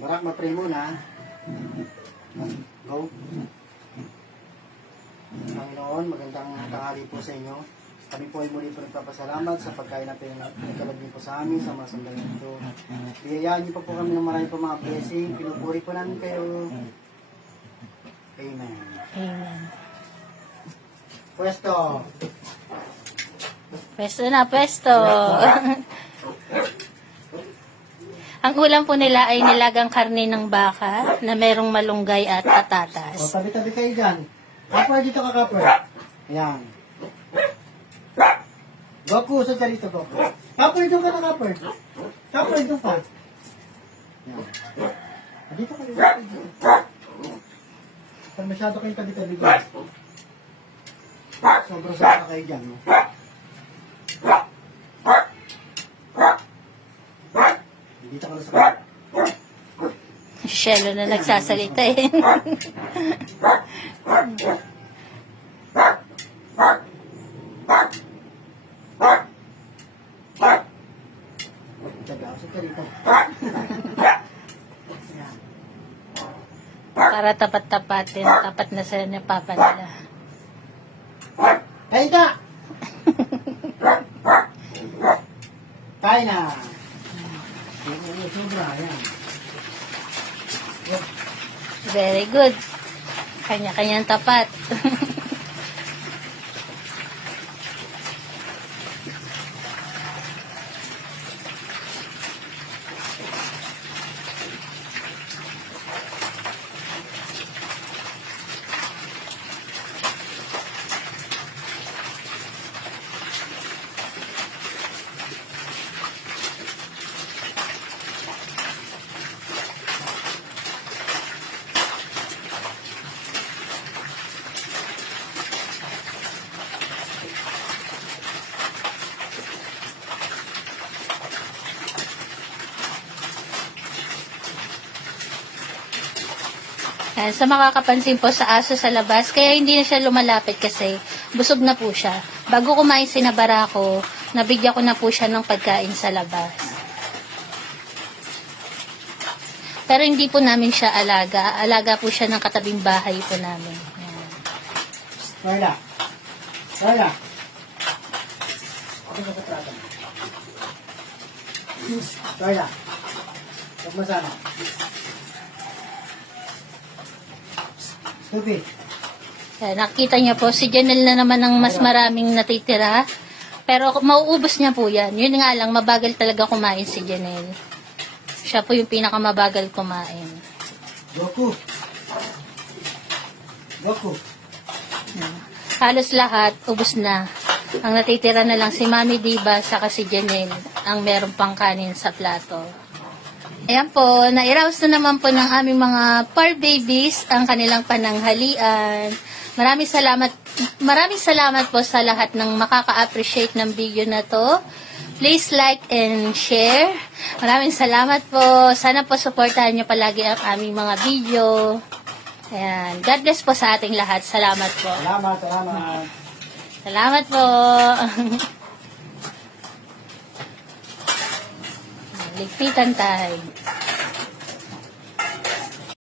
Barak, ma-pray muna. Go. Panginoon, magandang tanghali po sa inyo. Kami po ay muli po nagpapasalamat sa pagkain na pinagkalab niyo po sa amin sa mga sandali ito. Biyayaan niyo po kami ng marami po mga blessing. Pinupuri po namin kayo. Amen. Amen. Pwesto. Pwesto na, pwesto. Ang ulam po nila ay nilagang karne ng baka na merong malunggay at O, patatas. tabi-tabi kayo dyan. Kapper, dito ka, Kapper. Ayan. Goku, saan ka dito, Goku? Kapper, doon ka na, Kapper. Kapper, doon ka. Ayan. Dito ka, dito. Pag masyado kayong tabi-tabi dyan. Sobrang saka kayo dyan, no? Dito ka na sa kapit. Shelo na nagsasalita eh. Tabi, saan ka dito? Ayan. Para tapat-tapatin. Tapat na sila ni Papa nila. Kain ka! Kain na! Sobra, ayan. Very good. Kanya-kanyang tapat. Yan, sa makakapansin po sa aso sa labas, kaya hindi na siya lumalapit kasi busog na po siya. Bago kumain sinabara ko, nabigyan ko na po siya ng pagkain sa labas. Pero hindi po namin siya alaga. Alaga po siya ng katabing bahay po namin. Yan. Carla. Carla. Ako sa katrata. Carla. Huwag mo sana. Stupid. Yan, nakita niyo po, si Janelle na naman ang mas maraming natitira. Pero mauubos niya po yan. Yun nga lang, mabagal talaga kumain si Janelle. Siya po yung pinakamabagal kumain. Goku. Goku. Yan. Halos lahat, ubos na. Ang natitira na lang si Mami Diva saka si Janelle ang meron pang kanin sa plato. Ayan po, nairaos na naman po ng aming mga fur babies ang kanilang pananghalian. Maraming salamat po sa lahat ng makaka-appreciate ng video na to. Please like and share. Maraming salamat po. Sana po supportahan nyo palagi ang aming mga video. Ayan. God bless po sa ating lahat. Salamat po. Salamat, salamat. Salamat po. Ligpitan tayo.